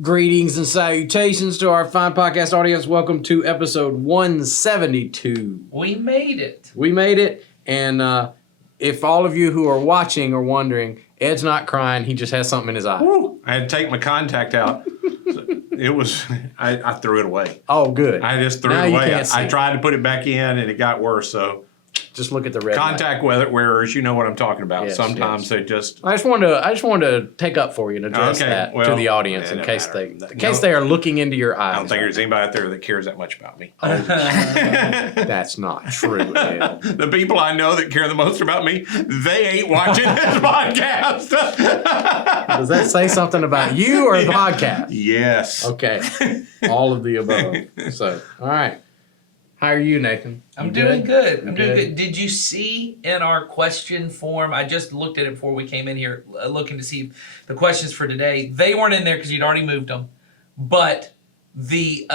Greetings and salutations to our fine podcast audience. Welcome to episode 172. We made it. We made it. And if all of you who are watching are wondering, Ed's not crying. He just has something in his eye. Woo. I had to take my contact out. It was, I threw it away. Oh, good. I just threw Now it you away. can't see. I tried to put it back in and it got worse. So Just look at the red light. contact wearers, you know what I'm talking about. Yes, Sometimes yes. they just, I just wanted to take up for you and address Okay, that to well, the audience it in doesn't case matter. they are looking into your eyes. I don't think there's anybody out there that cares that much about me. That's not true, Ed. The people I know that care the most about me, they ain't watching this podcast. Does that say something about you or the podcast? Yes. Okay. All of the above. So, all right. How are you, Nathan? I'm You doing good. I'm doing good? good. Did you see in our question form? I just looked at it before we came in here, looking to see the questions for today. They weren't in there because you'd already moved them, but the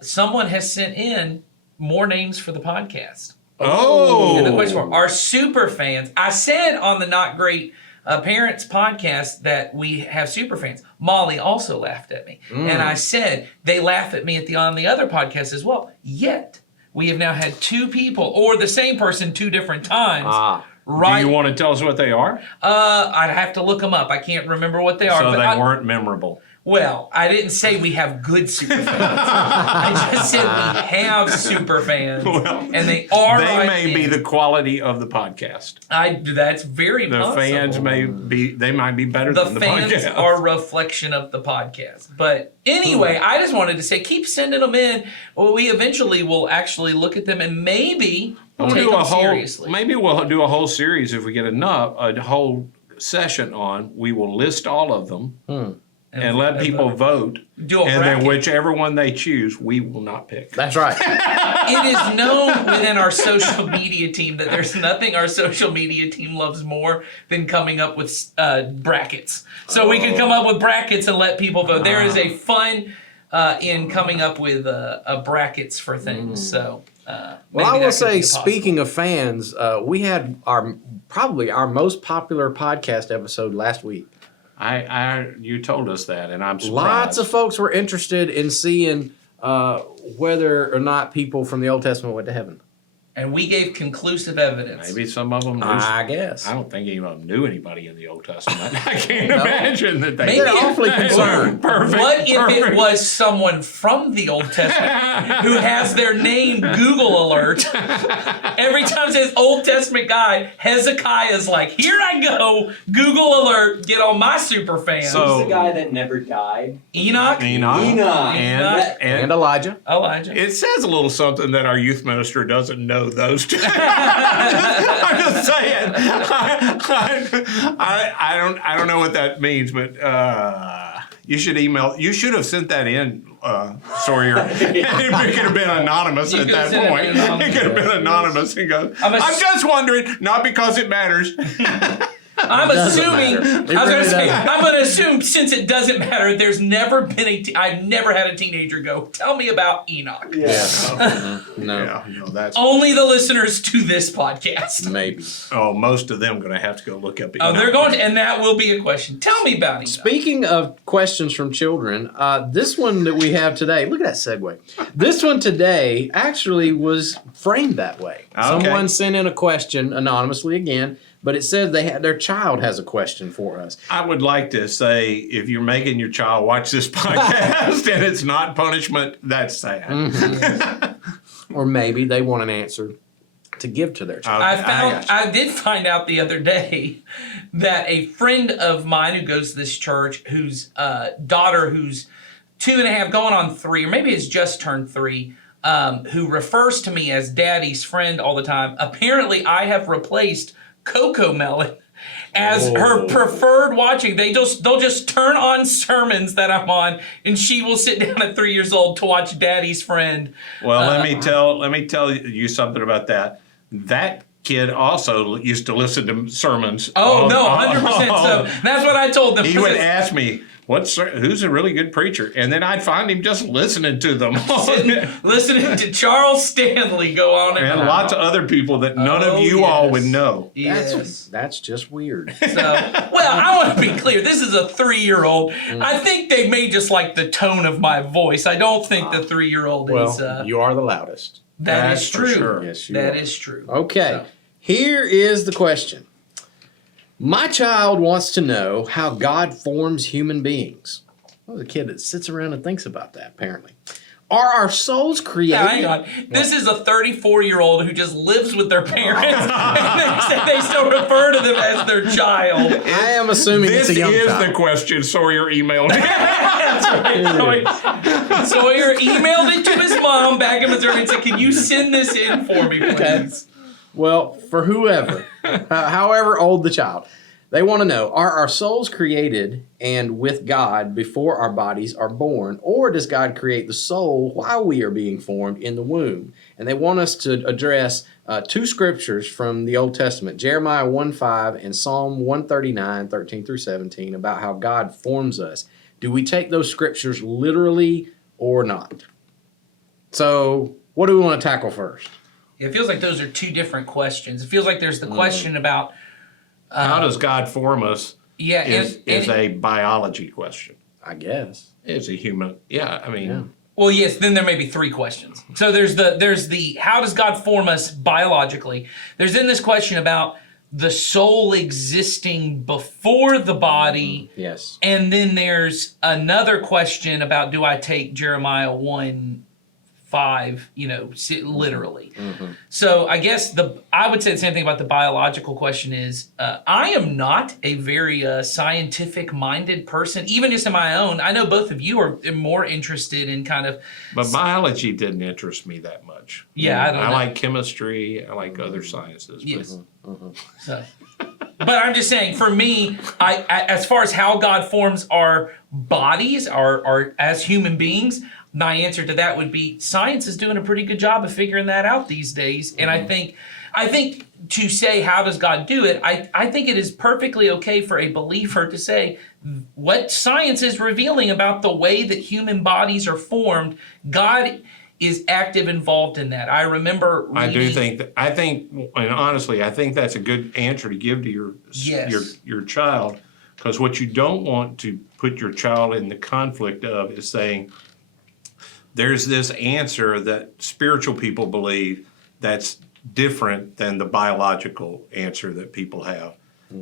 someone has sent in more names for the podcast. Oh. In the question form, our super fans. I said on the Not Great Parents podcast that we have super fans. Molly also laughed at me, and I said they laugh at me on the other podcast as well. Yet we have now had two people, or the same person, two different times. Right? Do you want to tell us what they are? I'd have to look them up. I can't remember what they are. So but they weren't memorable. Well, I didn't say we have good super fans. I just said we have super fans, Well, and they are. They right may be there. the quality of the podcast. That's very The possible. fans might be better The than the fans podcast. are a reflection of the podcast. But anyway, I just wanted to say, keep sending them in. Well, we eventually will actually look at them and maybe We'll take do them a whole. seriously. Maybe we'll do a whole series if we get enough. A whole session on. We will list all of them and let people vote. Do a And bracket. then whichever one they choose, we will not pick. That's right. It is known within our social media team that there's nothing our social media team loves more than coming up with brackets. So we can come up with brackets and let people vote. There is a fun in coming up with brackets for things. So. Well, maybe I that will could say, be possible. speaking of fans, we had probably our most popular podcast episode last week. You told us that, and I'm surprised. Lots of folks were interested in seeing whether or not people from the Old Testament went to heaven. And we gave conclusive evidence. Maybe some of them. I guess. I don't think any of them knew anybody in the Old Testament. I can't imagine that they. Maybe They're awfully concerned. Perfect. What if it perfect. was someone from the Old Testament who has their name Google alert? Every time it says Old Testament guy, Hezekiah's like, here I go, Google alert, get on my super fan. So- Who's the guy that never died? Enoch, Enoch. Enoch. And And Elijah. Elijah. it says a little something that our youth minister doesn't know those two. I'm just saying. I don't know what that means, but you should email. You should have sent that in, Sawyer. It could have been anonymous You at could have that sent it point. anonymous. It could have been anonymous and go. I'm I'm just wondering, not because it matters. I'm assuming, matter. It I was really going to say, doesn't. I'm going to assume since it doesn't matter, there's never been I've never had a teenager go, tell me about Enoch. No, Yeah, no, that's. Only the listeners to this podcast. maybe. Oh, most of them going to have to go look up. Oh, Enoch. they're going to, and that will be a question. Tell me about Enoch. Speaking of questions from children, this one that we have today, look at that segue. This one today actually was framed that way. Okay. Someone sent in a question anonymously again, but it said their child has a question for us. I would like to say, if you're making your child watch this podcast and it's not punishment, that's sad. Or maybe they want an answer to give to their child. I did find out the other day that a friend of mine who goes to this church, whose daughter, who's 2.5, going on 3, or maybe has just turned 3, who refers to me as daddy's friend all the time. Apparently, I have replaced Coco Melon as her preferred watching. They'll just turn on sermons that I'm on, and she will sit down at 3 years old to watch Daddy's Friend. Well, let me tell you something about that. That kid also used to listen to sermons. Oh no, 100%. So that's what I told them. He would ask me, who's a really good preacher? And then I'd find him just listening to them. Listening to Charles Stanley go on And on. lots of other people that none Oh, of you all yes. would know. Yes. That's just weird. So, well, I want to be clear. This is a 3-year-old. I think they may just like the tone of my voice. I don't think the 3-year-old is. Well, you are the loudest. That is That's for true. sure. Yes, you That are. is true. Okay, So, here is the question. My child wants to know how God forms human beings. Well, the kid that sits around and thinks about that, apparently. Are our souls created? now, hang on. This is a 34-year-old who just lives with their parents, and they still refer to them as their child. I am assuming This it's a young is child. the question Sawyer emailed me. Sawyer emailed it to his mom back in Missouri and said, "Can you send this in for me, please?" Well, for whoever, however old the child, they want to know, are our souls created and with God before our bodies are born, or does God create the soul while we are being formed in the womb? And they want us to address two scriptures from the Old Testament, Jeremiah 1:5 and Psalm 139, 13 through 17, about how God forms us. Do we take those scriptures literally or not? So, what do we want to tackle first? It feels like those are two different questions. It feels like there's the question about How does God form us yeah, is a biology question. I guess. It's a human. Yeah, I mean, Yeah. well, yes. Then there may be three questions. So there's the how does God form us biologically? There's then this question about the soul existing before the body, Yes. and then there's another question about do I take Jeremiah 1:5, literally. So I guess I would say the same thing about the biological question is I am not a very scientific-minded person, even just in my own. I know both of you are more interested in kind of but biology didn't interest me that much. Yeah, I don't know. like chemistry. I like other sciences. but- yes. So, but I'm just saying, for me, I as far as how God forms our bodies, our as human beings, my answer to that would be science is doing a pretty good job of figuring that out these days. And I think to say how does God do it, I think it is perfectly okay for a believer to say what science is revealing about the way that human bodies are formed. God is active involved in that. I remember I do reading- think and honestly, I think that's a good answer to give to Yes. your child, because what you don't want to put your child in the conflict of is saying there's this answer that spiritual people believe that's different than the biological answer that people have,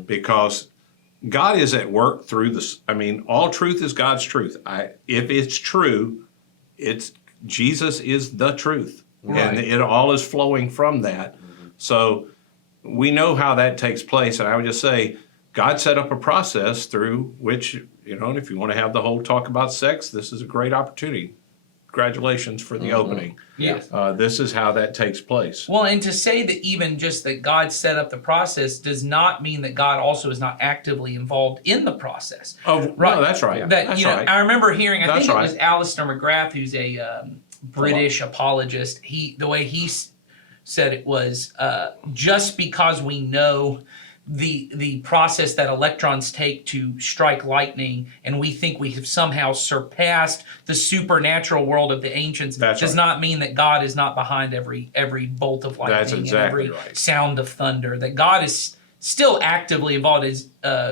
because God is at work through this. I mean, all truth is God's truth. If it's true, it's Jesus is the truth, and it all is flowing from that. So we know how that takes place, and I would just say God set up a process through which, and if you want to have the whole talk about sex, this is a great opportunity. Congratulations for the opening. Yes. This is how that takes place. Well, and to say that even just that God set up the process does not mean that God also is not actively involved in the process. Oh, Right. no, that's right. That That's you know, right. I remember hearing. I That's think it right. was Alistair McGrath, who's a British apologist. The way he said it was just because we know the process that electrons take to strike lightning, and we think we have somehow surpassed the supernatural world of the ancients, That's does right. not mean that God is not behind every bolt of lightning That's and exactly every right. sound of thunder. That God is still actively involved. As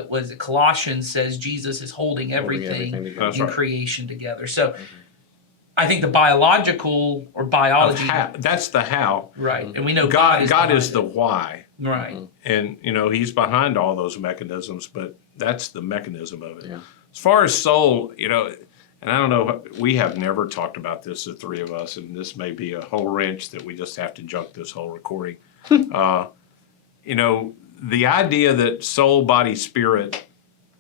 was it Colossians says, Jesus is holding everything together. That's in right. creation together. So I think the biological or biology, That's the how. right? And we know God God is is the why. right. And he's behind all those mechanisms, but that's the mechanism of it. Yeah. As far as soul, and I don't know, we have never talked about this, the three of us, and this may be a whole wrench that we just have to junk this whole recording. The idea that soul, body, spirit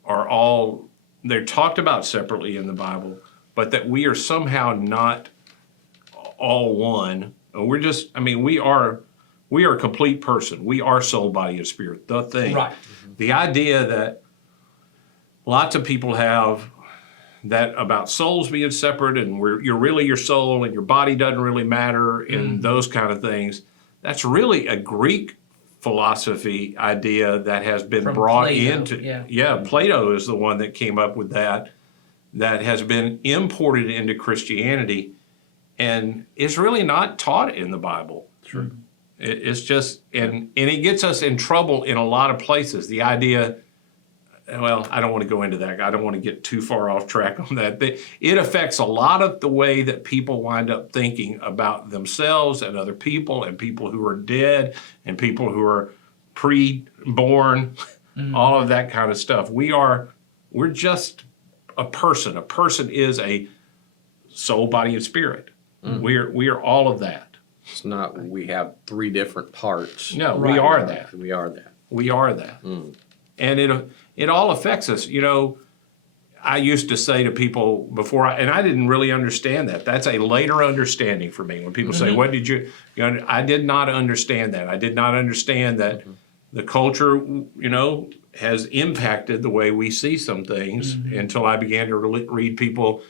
are they're talked about separately in the Bible, but that we are somehow not all one. We're just, we are a complete person. We are soul, body, and spirit, the thing. Right. The idea that lots of people have that about souls being separate and you're really your soul and your body doesn't really matter and those kind of things, that's really a Greek philosophy idea that has been From brought Plato, into. yeah. Plato is the one that came up with that. that has been imported into Christianity and is really not taught in the Bible. True. It's just, and it gets us in trouble in a lot of places. The idea, well, I don't want to go into that. I don't want to get too far off track on that. It affects a lot of the way that people wind up thinking about themselves and other people and people who are dead and people who are pre-born, all of that kind of stuff. We're just a person. A person is a soul, body, and spirit. We are all of that. It's not we have three different parts. No, Right. we are that. We are that. We are that. And it all affects us. You know, I used to say to people before, and I didn't really understand that. That's a later understanding for me. When people say, what did you know, I did not understand that. I did not understand that the culture, you know, has impacted the way we see some things until I began to read people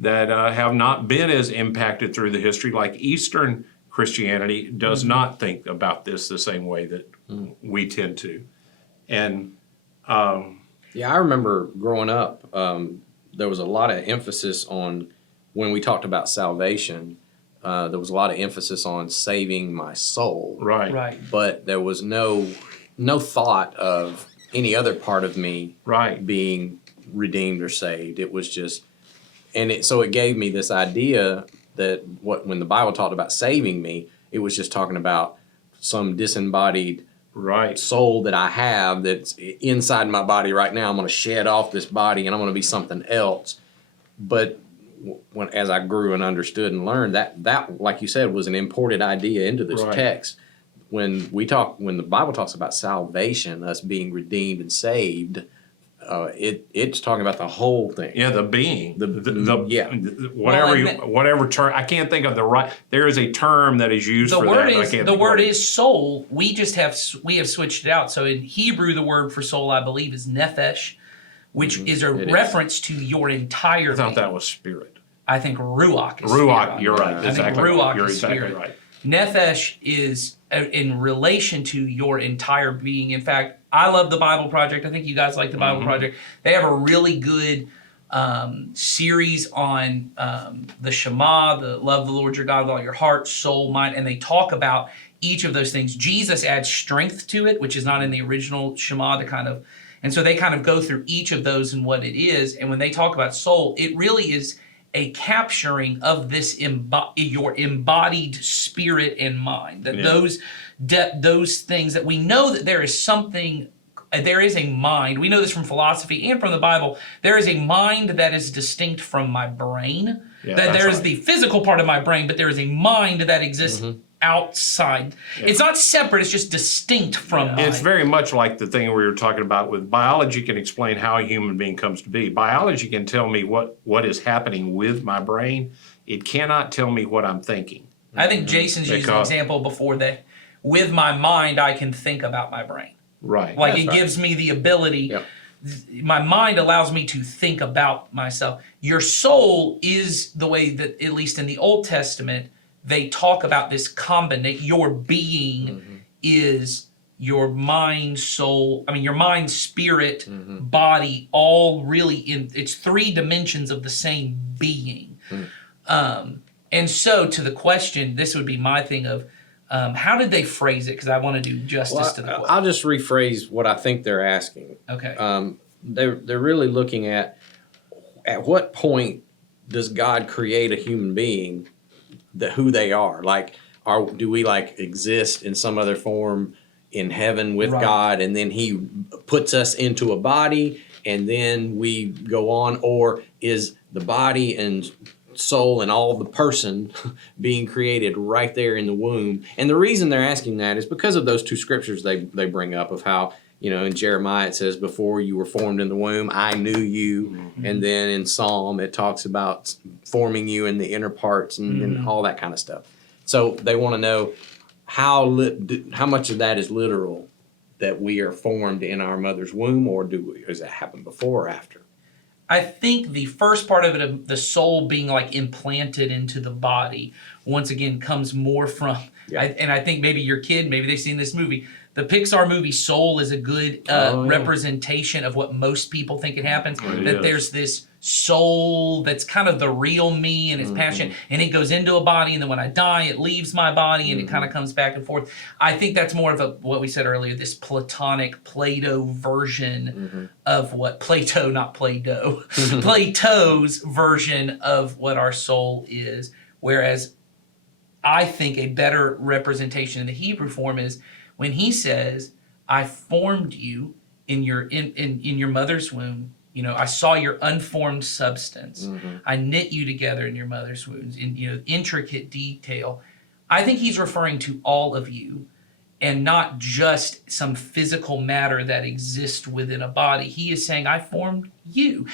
that have not been as impacted through the history, like Eastern Christianity does not think about this the same way that we tend to. And Yeah, I remember growing up, there was a lot of emphasis on, when we talked about salvation, there was a lot of emphasis on saving my soul. Right. But there was no thought of any other part of me right. being redeemed or saved. It was just, so it gave me this idea that when the Bible talked about saving me, it was just talking about some disembodied Right. soul that I have that's inside my body right now. I'm going to shed off this body and I'm going to be something else. But as I grew and understood and learned, that like you said was an imported idea into this Right. text. When the Bible talks about salvation, us being redeemed and saved, it's talking about the whole thing. Yeah, the being, yeah. whatever term. I can't think of the right. There is a term that is used The for word that. is soul. We have switched it out. So in Hebrew, the word for soul, I believe, is nephesh, which is a It is. reference to your entire I thought being. that was spirit. I think ruach is Ruach. spirit. You're right. I think Exactly. ruach You're is exactly spirit. right. Nephesh is in relation to your entire being. In fact, I love the Bible Project. I think you guys like the Bible Project. They have a really good series on the Shema, the love the Lord your God with all your heart, soul, mind, and they talk about each of those things. Jesus adds strength to it, which is not in the original Shema to kind of, and so they kind of go through each of those and what it is. And when they talk about soul, it really is a capturing of this your embodied spirit and mind. That those things that we know that there is something. There is a mind. We know this from philosophy and from the Bible. There is a mind that is distinct from my brain. Yeah, that that's there is right. the physical part of my brain, but there is a mind that exists outside. Yeah. It's not separate. It's just distinct from mine. It's very much like the thing we were talking about with biology can explain how a human being comes to be. Biology can tell me what is happening with my brain. It cannot tell me what I'm thinking. I think Jason's used an example before that with my mind, I can think about my brain. Right. Like it gives me the ability. Yep. My mind allows me to think about myself. Your soul is the way that, at least in the Old Testament, they talk about this combination. Your being is your mind, soul. I mean, your mind, spirit, body, all really it's three dimensions of the same being. And so, to the question, this would be my thing of, how did they phrase it? Because I want to do justice to the question. I'll just rephrase what I think they're asking. Okay. They're really looking at what point does God create a human being, who they are? Like, do we like exist in some other form in heaven with God, and then He puts us into a body, and then we go on, or is the body and soul and all the person being created right there in the womb? And the reason they're asking that is because of those two scriptures they bring up of how, in Jeremiah it says, before you were formed in the womb, I knew you. And then in Psalm it talks about forming you in the inner parts and all that kind of stuff. So they want to know how much of that is literal, that we are formed in our mother's womb, or does that happen before or after? I think the first part of it, of the soul being like implanted into the body, once again comes more from, and I think maybe your kid, maybe they've seen this movie. The Pixar movie Soul is a good representation of what most people think it happens. That there's this soul that's kind of the real me and it's passion, and it goes into a body, and then when I die, it leaves my body, and it kind of comes back and forth. I think that's more of what we said earlier, this Platonic Plato version of what Plato, not Play-Doh, Plato's version of what our soul is. Whereas I think a better representation in the Hebrew form is when he says, I formed you in your mother's womb. You know, I saw your unformed substance. I knit you together in your mother's womb in, you know, intricate detail. I think he's referring to all of you and not just some physical matter that exists within a body. He is saying, I formed you.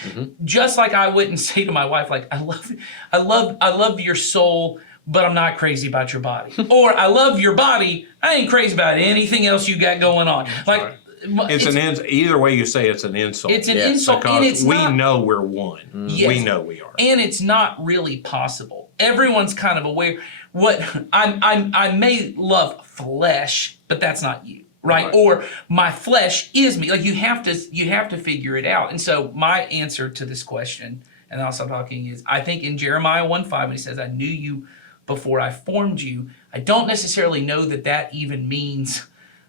Just like I wouldn't say to my wife, like, I love your soul, but I'm not crazy about your body. Or I love your body, I ain't crazy about anything else you got going on. Like, right. It's either way you say it's an insult. It's an insult, and because it's not, know we're one. Yes. We know we are. And it's not really possible. Everyone's kind of aware. What I may love flesh, but that's not you, right? Or my flesh is me. Like you have to figure it out. And so my answer to this question, and I'll stop talking, is I think in Jeremiah 1:5 when he says, I knew you before I formed you, I don't necessarily know that even means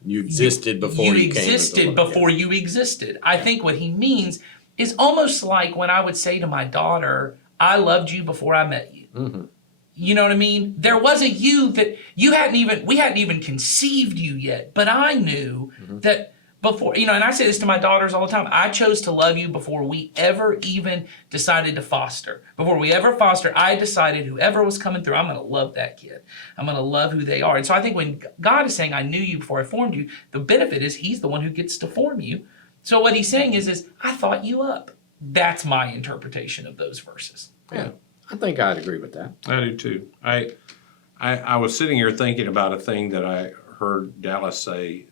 You existed before you existed before you existed. I think what he means is almost like when I would say to my daughter, I loved you before I met you. You know what I mean? There was a you that we hadn't even conceived you yet, but I knew that before, you know, and I say this to my daughters all the time, I chose to love you before we ever even decided to foster. Before we ever fostered, I decided whoever was coming through, I'm going to love that kid. I'm going to love who they are. And so I think when God is saying, I knew you before I formed you, the benefit is he's the one who gets to form you. So what he's saying is I thought you up. That's my interpretation of those verses. Yeah, I think I'd agree with that. I do too. I was sitting here thinking about a thing that I heard Dallas say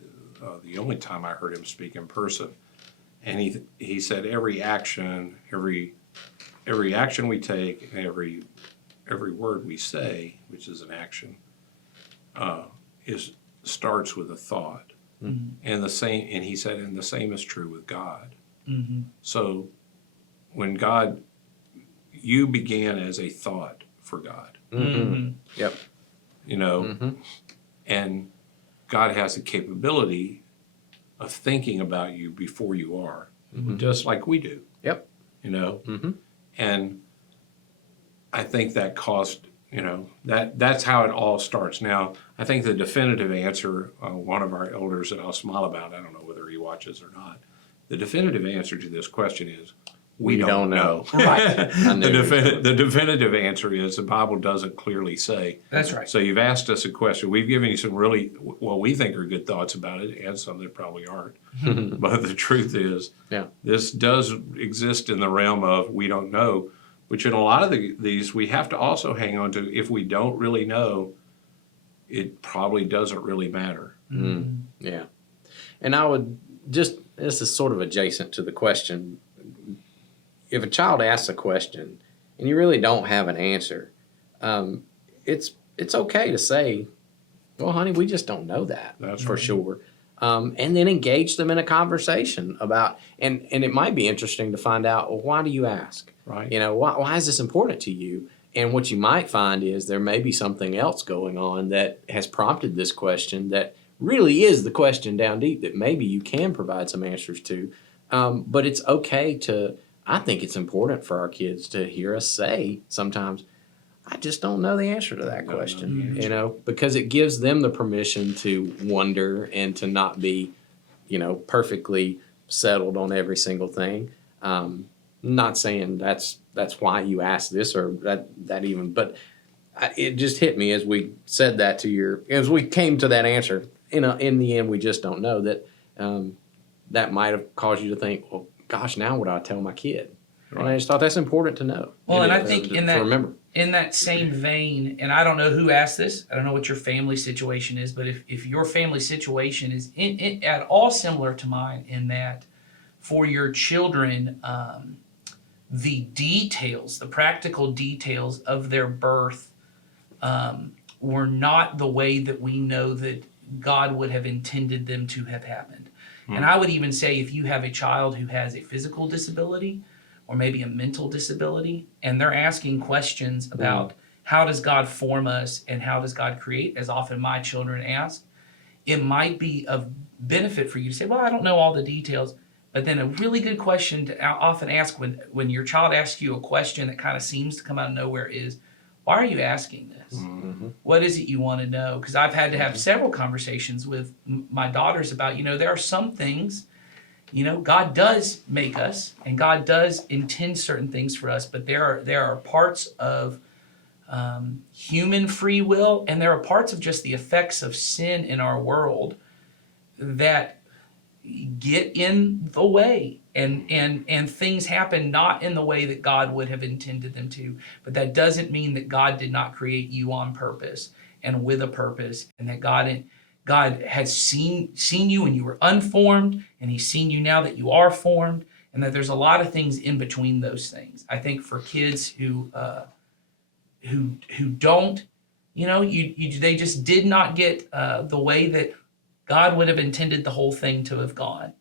the only time I heard him speak in person, and he said every action we take, and every word we say, which is an action, starts with a thought, and the same. And he said, and the same is true with God. So when God, you began as a thought for God. Yep. You know, and God has the capability of thinking about you before you are, just like we do. Yep. You know, and I think that caused, you know, that's how it all starts. Now, I think the definitive answer, one of our elders that I'll smile about, I don't know whether he watches or not, the definitive answer to this question is, we don't know. Right. The definitive answer is the Bible doesn't clearly say. That's right. So you've asked us a question. We've given you some really, what we think are good thoughts about it, and some that probably aren't. But the truth is, this does exist in the realm of we don't know, which in a lot of these we have to also hang on to. If we don't really know, it probably doesn't really matter. Yeah. And I would this is sort of adjacent to the question. If a child asks a question and you really don't have an answer, it's okay to say, well, honey, we just don't know that. That's for right. sure. And then engage them in a conversation about, and it might be interesting to find out, well, why do you ask? Right. You know, why is this important to you? And what you might find is there may be something else going on that has prompted this question that really is the question down deep that maybe you can provide some answers to. But it's okay I think it's important for our kids to hear us say sometimes, I just don't know the answer to that question, you know, because it gives them the permission to wonder and to not be, you know, perfectly settled on every single thing. Not saying that's why you asked this or that even, but it just hit me as we said that as we came to that answer. In the end, we just don't know that. That might have caused you to think, well, gosh, now what do I tell my kid? Right. And I just thought that's important to know. Well, and I think remember. In that same vein, and I don't know who asked this, I don't know what your family situation is, but if your family situation is at all similar to mine in that for your children, the details, the practical details of their birth were not the way that we know that God would have intended them to have happened. And I would even say if you have a child who has a physical disability or maybe a mental disability, and they're asking questions about how does God form us and how does God create, as often my children ask, it might be of benefit for you to say, well, I don't know all the details. But then a really good question to often ask when your child asks you a question that kind of seems to come out of nowhere is, why are you asking this? What is it you want to know? Because I've had to have several conversations with my daughters about, there are some things, God does make us and God does intend certain things for us, but there are parts of human free will, and there are parts of just the effects of sin in our world that get in the way, and things happen not in the way that God would have intended them to. But that doesn't mean that God did not create you on purpose and with a purpose, and that God has seen you when you were unformed, and He's seen you now that you are formed, and that there's a lot of things in between those things. I think for kids who don't, they just did not get the way that God would have intended the whole thing to have gone.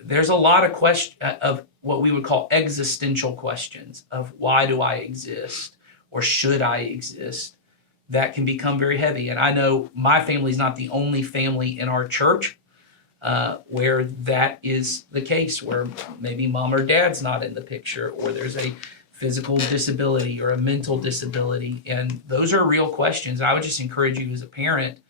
There's a lot of what we would call existential questions of why do I exist or should I exist that can become very heavy. And I know my family's not the only family in our church where that is the case, where maybe mom or dad's not in the picture, or there's a physical disability or a mental disability. And those are real questions. I would just encourage you as a parent,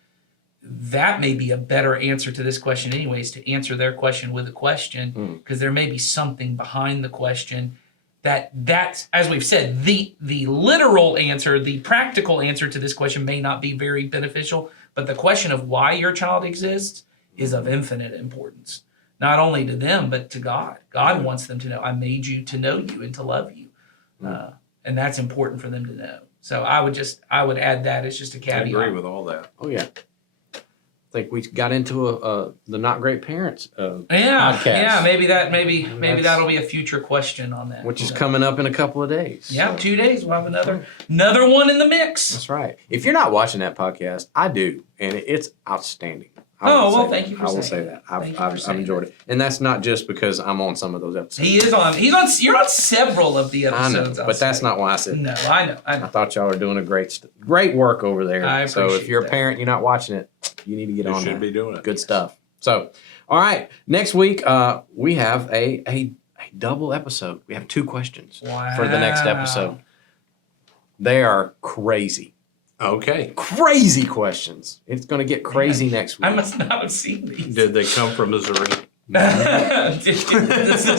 that may be a better answer to this question anyways, to answer their question with a question, because there may be something behind the question that's, as we've said, the literal answer, the practical answer to this question may not be very beneficial, but the question of why your child exists is of infinite importance, not only to them, but to God. God wants them to know, I made you to know you and to love you. And that's important for them to know. So I would add that as just a I caveat. agree with all that. Oh yeah. I think we got into the Not Great Parents podcast. Yeah, maybe That's- that'll be a future question on that. which is coming up in a couple of days. Yeah, So, 2 days we'll have another one in the mix. that's right. If you're not watching that podcast, I do, and it's outstanding. I Oh, will well, say thank that. you for I will saying say that. that. Thank you for I've saying enjoyed it, and that's not just because I'm on some of those episodes. You're on several of the I know, episodes. but that's not why I said. No, I know. I thought y'all were doing a great work over there. I So if appreciate you're a that. parent, you're not watching it, you need to get You on should that. be doing it. Good stuff. So, all right, next week we have a double episode. We have 2 questions for the next episode. They are crazy. Okay. Crazy questions. It's going to get crazy next week. I must not have seen these. Did they come from Missouri? Let's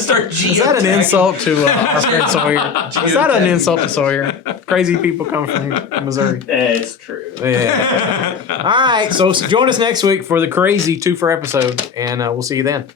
start Is that an geotagging. insult to our friend Sawyer? Is that an insult to Sawyer? Crazy people come from Missouri. It's true. Yeah. All right. So join us next week for the crazy 2 for episode, and we'll see you then.